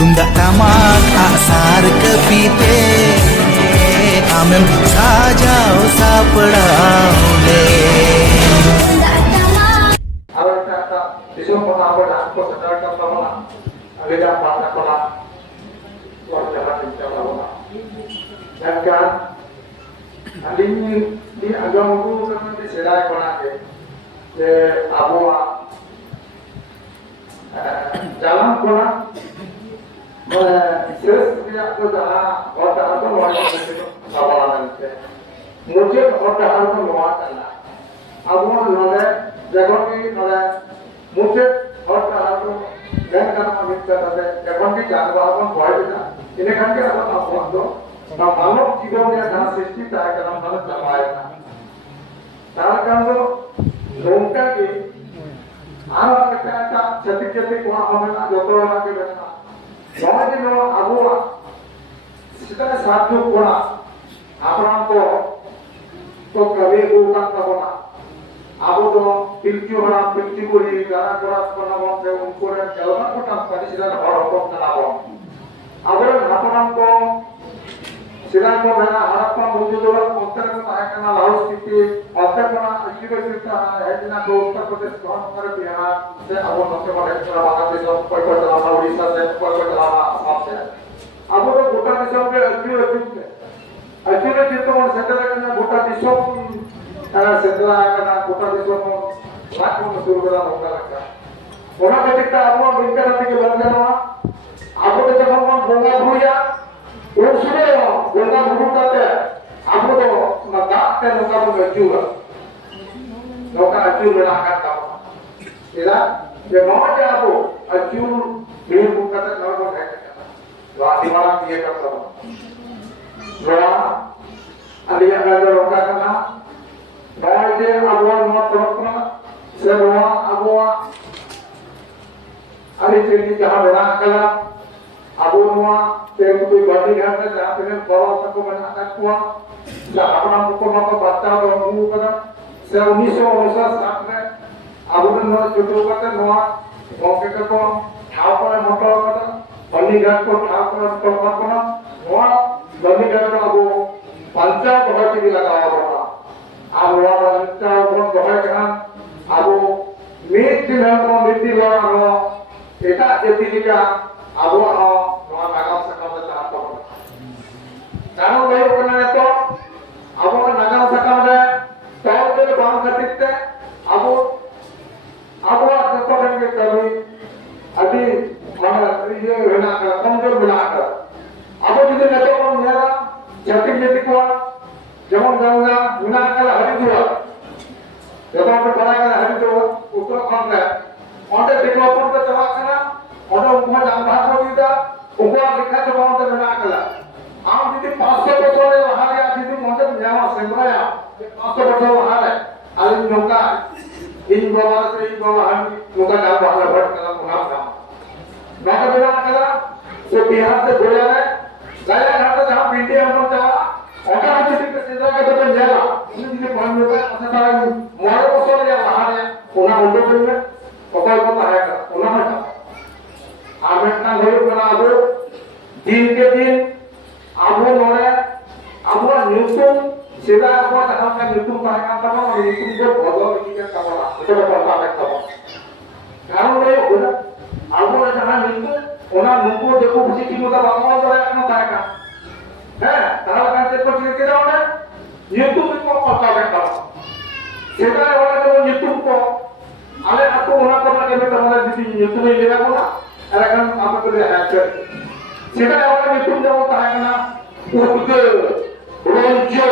Tunggak tamak aksar kepite Amem sajau sapadau Awak kata disini pun apa dah? Kau sedar kata mana? Ada apa nak mana? Luar jalan insyaAllah mana? Dan kan, ini di agama guru kan di sedai mana ke? Je abuwa jalan mana? Serius dia tu dah orang tu luar itu kawalan itu. Mungkin orang tu luar sana. Abuwa nolai যখন কি মানে মুখে হরটা হারতো জ্ঞান কারণ মিথ্যা তাতে যখন কি যানবাহন ভয় না এখানকে আবার অপরাধ না মানব জীবনে যা সৃষ্টি তার কারণ ভালো চালায় না তার কারণ লোকটাকে আর একটা একটা ক্ষতি ক্ষতি কোয়া হবে না যত লাগে না সমাজে নেওয়া আবহাওয়া সেটা সাহায্য করা আপনার তো কবি উল্টা পাবো না Abu do pilcu orang pilcu kuri gara gara penabung saya ukuran jalan aku tanpa disilang orang kok penabung. Abu harapan ko silang ko mana harapan muncul orang konten ko tak kenal laut kita konten mana juga kita hanya ko Uttar Pradesh kawan kare Bihar saya abu nanti mana ekstra banget itu koi koi dalam Odisha saya koi koi dalam Assam saya. Abu do bukan disombe ajuran itu orang setelah kena bukan disom setelah kena kota disom laku suruh dalam orang lagi. Orang ketika abu bingkai nanti ke Banjarmasin, abu kita ngomong bunga buaya, urusannya bunga buru tadi, abu tu nak kan bunga bunga juga, bunga acur berangkat tahu, tidak? Dia mau aja abu acur buru bunga tadi nak bunga, wah di mana dia kata, wah, alia ada orang kena. Baik dia abuan mau terapkan, semua abuan, ada cerita jahat orang kala, abuan tempat bagi kita jahat dengan kalau tak menakat kuat, dah apa nak baca orang mulu kada, saya 1959 में abuan mau cuci kata noa, mau kita ko ठाव पर motor kada, बलिघाट को ठाव पर motor kada, noa बलिघाट को abu panchayat बहुत ही लगा हुआ Abu orang kita pun bahkan Abu mesti memang mesti orang kita jadi kita Abu orang nagam sakam dah apa kalau baik kena itu Abu nagam sakam dah tahu dia bang ketika Abu ada orang yang kami adi mana ini benar komjor benar Abu jadi nanti orang merah jadi kuat যেমন গঙ্গা গুণাকাল হরিদ্বার যখন আমরা পড়াকাল হরিদ্বার উত্তরাখণ্ডে অনেক দেখো অপরতে চালাক না অনেক উপমা জামভাগ দিতা উপমা বিখ্যাত বলতে গুণাকাল আম যদি 500 বছরের হারে যদি মতে যাওয়া সেমরায়া 500 বছর হারে আর নৌকা ইন বাবা আমি নৌকা ডাল ভালো ভট করা মুনাফ দাম নৌকা গুণাকাল সে বিহার से ঘুরে আয় গায়া ঘাটে जहां पिंडी हम जावा Orang itu kita sedang kita penjara. Ini jadi panjang masalah ini. Muara besar yang lahirnya, orang untuk ini, pokok apa ada, orang ada. Amin kan hidup kena abu, din ke din, abu nore, abu nyusun, sila abu jangan kan nyusun mereka sama, nyusun tu bodoh ini kan sama lah. Itu apa mereka? Kalau dia udah, abu jangan nyusun, orang nunggu deku besi kita bangun mereka mereka. তাহলে কাছে coaching কে দাও না YouTube কো কথা বেটা সেটা ওরা যখন YouTube কো আলে আপু ওনা কথা কে বেটা আমরা যদি ইউটিউব এ লেবা না আর এখন আমাকে হ্যাক সেটা ওরা ইউটিউব দেবো তাই না উর্দু রঞ্জো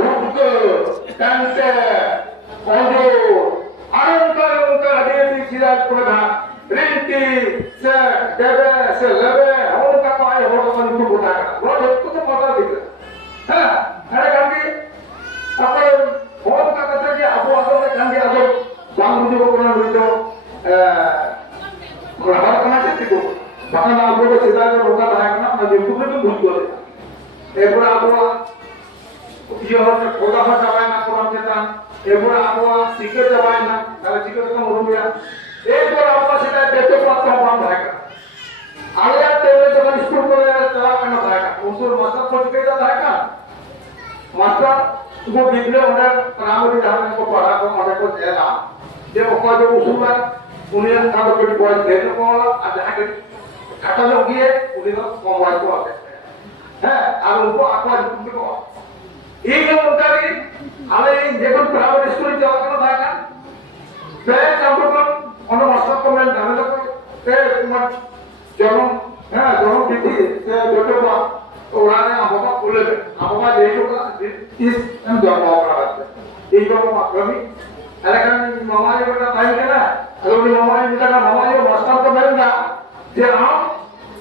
উর্দু কান্তে অজো আরঙ্কার আদি সিরাজ প্রধা রিন্টি সে দেবে সে লেবে ওনকা পায় হলো মানে তো বোঝা ওরা একটু তো মজা দিবে হ্যাঁ আরে কান্দি তারপরে বহুত কথা থেকে আপু আসলে কান্দি আদব বাংলাদেশ কোন হইতো গ্রাহক কোন আছে তো বাংলা আপু তো সিধা করে রোকা থাকে না না ইউটিউবে তো ভুল করে এরপর আপু ইয়ে হচ্ছে খোদা ভাষা হয় না কোরআন চেতন এরপর আপু শিখে যাবে না তাহলে শিখে তো মরুমিয়া এরপর আপু সেটা দেখতে পাচ্ছ বাম থাকে আলে स्कूल को चला करना था उनसे मास्टर को चिकेता था मास्टर वो गिद्रे उन्हें प्राइमरी जाने को पढ़ा को उन्हें को देना जब वो जो उसूल है उन्हें ना तो कोई बॉय देने को वाला आज आके खाता जो किए उन्हें तो कॉमर्स को आते हैं और उनको आपको उनको ये जो उनका भी आले देखो प्राइमरी स्कूल चला करना था मैं कंप्यूटर उन्हें मास्टर को मैं जाने लगा तुम्हारे जन्म जन्म तिथि से जोटे हुआ उन्होंने आपका बोले आपका देशों का इस जन्म होगा ये जो कभी अलग मामाजी बेटा टाइम के ना अगर मामाजी बेटा का मामाजी मास्टर को मिलेगा जे हम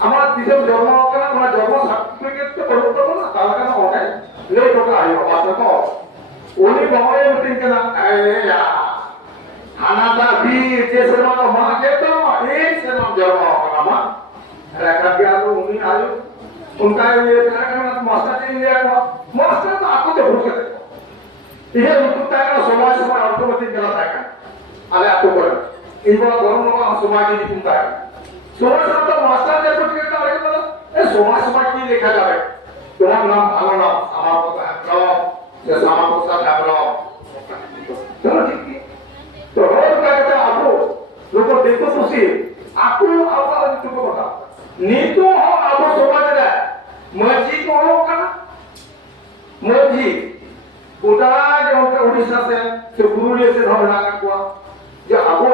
हमारा तीसरे जन्म होगा ना हमारा जन्म सर्टिफिकेट तो पढ़ो तो ना ताल का ना होगा ले जो का आयो मास्टर को उन्हीं मामाजी बेटे के ना अरे यार अनाथा भी जैसे ना माँ के तो एक से ना जन्म होगा ना अलग क्या तो उन्हीं आयो उनका ये क्या करना मास्टर जी ने मास्टर तो आपको तो भूल गए ये उनका का समाज से ऑटोमेटिक गलत है अरे आपको पर इन बार दोनों का समाज जी चिंता है समाज से तो मास्टर ने कुछ कहता है मतलब ए समाज की देखा जाए तुम्हारा नाम भालो नाम हमारा को है जैसे हमारा को साथ है चलो ठीक है तो रोज क्या कहते हैं आपको लोगों देखो खुशी आपको आपका तुमको बता नीतू हो आपको समाज रे मजी को हो का मजी उड़ा जो उड़ीसा से पुरुलिया से धरना का हुआ जो अबो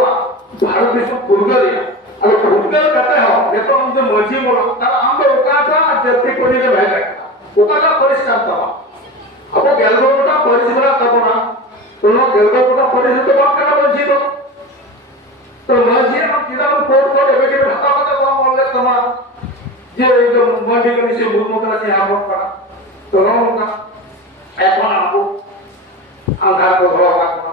भारत देश में पुर्गलिया अगर पुर्गल कहते हो ये तो हम जो मजी बोला तारा हम तो उकाटा जत्ती कोनी के भाई रखता उकाटा परिष्कार था अबो गेलगोटा परिष्कार करना तो लोग गेलगोटा परिष्कार तो बात करना मजी तो मजी हम किधर कोर्ट को एबे के हटा का तो बोल ले तमा ये एकदम मजी के नीचे मुद्दा से आप का तो लोग का এখন आपको आधार को ধরা রাখবা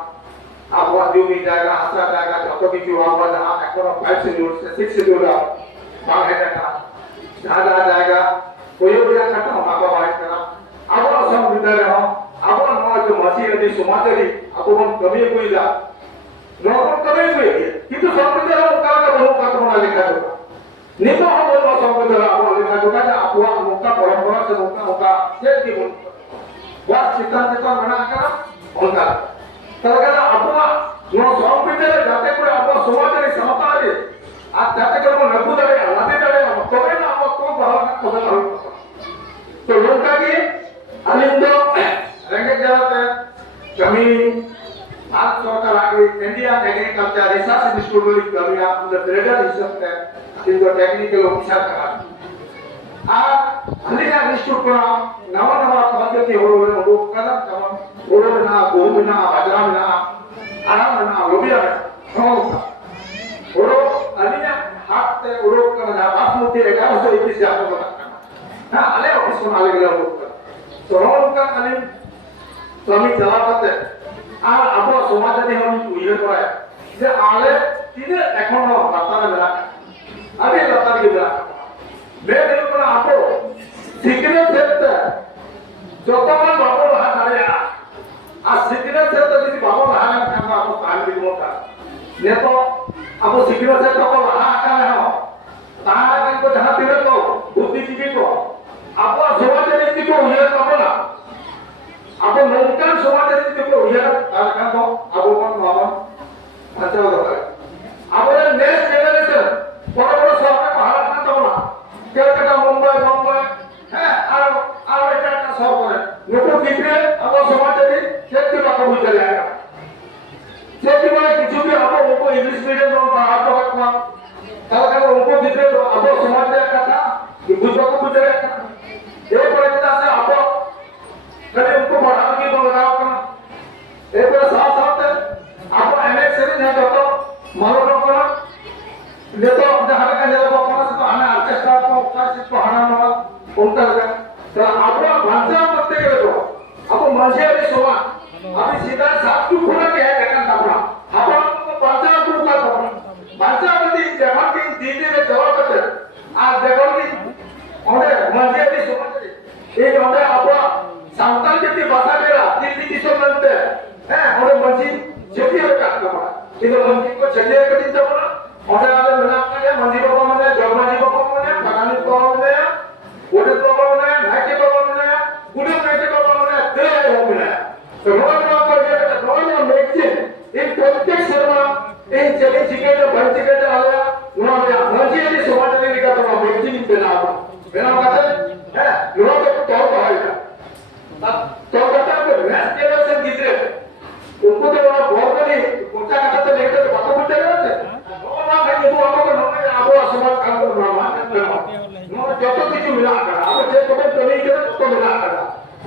आपको জমি জায়গা হাসা জায়গা যত কিছু আমরা যা এখন 5 শিডিউল 6 শিডিউল বাংলা টাকা জায়গা জায়গা ওই ওই টাকা আমাকে বাইক করা আমরা সংবিধানে হ আমরা নয় মসজিদে সমাজেরই আপন কমে কইলা নরম কমে কই কিন্তু সংবিধানে কাকা বহু কথা লেখা আছে নিতো হলো সংবিধানে আপন লেখা আছে আপন মুক্তা পরম্পরা সে মুক্তা সে কি buat cita-cita menakar enggak terkadang apa no sampai jate kore apa semua dari samata hari jate kore mo nabu dari alati dari apa kore na apa ko bahwa ko na तो लोग का कि अलिंदो रंगे जाते कमी आज सरकार आगे इंडिया एग्रीकल्चर रिसर्च इंस्टीट्यूट कमी आप ट्रेडर रिसर्च है इनको टेक्निकल ऑफिसर करा अलिया इंस्टीट्यूट को नवा नवा पद्धति हो वो कदम कदम ओरो ना गोम ना बाजरा ना आराम ना लोबिया हो ओरो अलिया हाथ ते ओरो करना बासमती 1121 जातो बता ना अले ऑफिस में आले गया लोग तो हम का अलिम स्वामी चला करते আর আবো সমাজে हम उइले করে যে আলে তিনে এখনো বাতারে মেলা আমি বাতারে গিলা मैं को आपको सीखने से যতক্ষণ বাবু লাহা দাঁড়ে আর শিখনে से যদি বাবু লাহা না থাকে आपको काम भी होता ने तो आपको सीखने से तो लाहा आका है हो ताहा को जहां दिले तो बुद्धिजीवी को आपको समाज नीति को उहे पाबो ना आपको नौकन समाज नीति को उहे ताका तो आपको मन मामा अच्छा होता है आपको नेक्स्ट जनरेशन बड़ा बड़ा सरकार भारत में तो ना कलकत्ता मुंबई है আর এটা একটা সব করে নতুন দিকে আমার সমাজে সেটি টাকা বুঝে যায় সেটি মানে কিছু কি আপো ওপো ইংলিশ মিডিয়াম বা আপো কাকমা তাহলে ওপো দিতে আপো সমাজে কথা বুঝবো বুঝে একটা এই পরিস্থিতি আছে আপো कभी उनको बढ़ाने की लगाओ करना एक बार साथ साथ आपको एमएक्स सीरीज है तो मालूम करना ये तो जहां का जब अपना से तो हमें ऑर्केस्ट्रा को क्लासिक को हराना होगा उनका तो आपको भाषा करते गए तो आपको मर्जी है सोवा अभी सीधा साफ क्यों खुला के है देखना अपना आपको भाषा को का अपना भाषा बदी जमा की दीदी ने जवाब करते आज देखो कि और मर्जी है सोवा एक होता है आपको सावधान जति भाषा मेरा दीदी की सो बनते हैं और मर्जी जति हो का अपना इधर मर्जी को चलिए कटिंग तो और आले मिला के मंजी बाबा मने जगमजी बाबा मने भगानी बाबा मने benar kata nua tu tahu bahaya tahu kata tu next generation gitu उनको तो बड़ा बहुत बड़ी ऊंचा कथा तो लेकर तो बातों में चले जाते नौ ना भाई जो आपको नौकरी आपको समाज काम करना नो जो तो किसी मिला कर आप जे तो नहीं कर तो मिला कर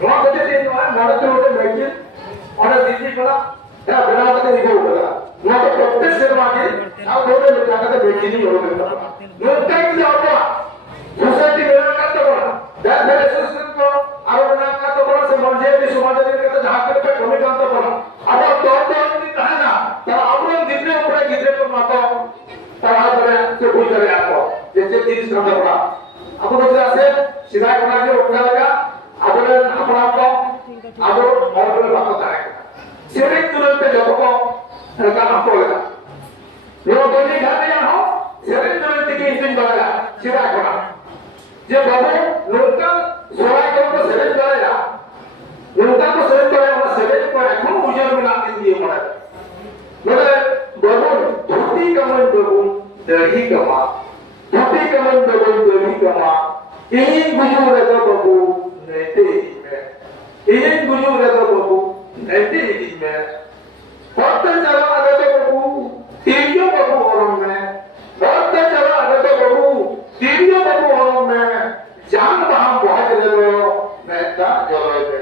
नौ बजे दिन नौ मॉडल होते बैठे और दिल्ली कला या बिना के निको कला नौ तो प्रत्येक सेवा की आप दोनों मिल जाकर बैठी नहीं हो गया नो टाइम से आपका सोसाइटी बिना का तो बड़ा दैट मेरे सिस्टम को आरोपना का तो बड़ा समाज भी समाज के तो जहां तक कमी काम तो बड़ा अब तो नहीं कहना तर आपन जितने ऊपर गिरे तो मातो तर आपरे से कोई करे आपको जैसे 30 का बड़ा आपको तो जैसे सीधा बना के उठा लगा आपरे अपना आपको अब और कोई बात होता है सिर्फ तुरंत जो को का आपको लगा यो तो नहीं खाते हैं हो सिर्फ तुरंत की इंजन बना सीधा बना जे बाबू लोकल सोया को सिर्फ बना लोकल को सिर्फ बना सेवेज पर এখন উজার মিলা দিয়ে পড়ে মানে বাবুন ধুতি কামান বাবুন দাড়ি কামা ধুতি কামান বাবুন দাড়ি কামা এই গুজু রেদা বাবু নেতে মে এই গুজু রেদা বাবু নেতে মে পড়তে যাওয়া রেদা বাবু তিরিও বাবু ওরম মে পড়তে যাওয়া রেদা বাবু তিরিও বাবু ওরম মে জান বাহাম বহাজ রেদা মেটা জলয় মে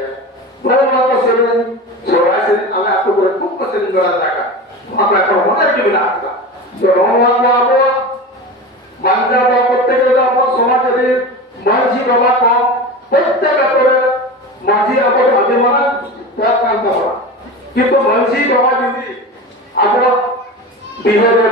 Kalau sering, soalnya sering, ala aku berkup sering beradakan. Apa kalau mana juga nak ada. Orang apa, manja apa, petik apa, semua jadi manji apa, petik apa, manji apa, ada mana, tak kan tahu. Kita manji apa jadi, apa, bila dia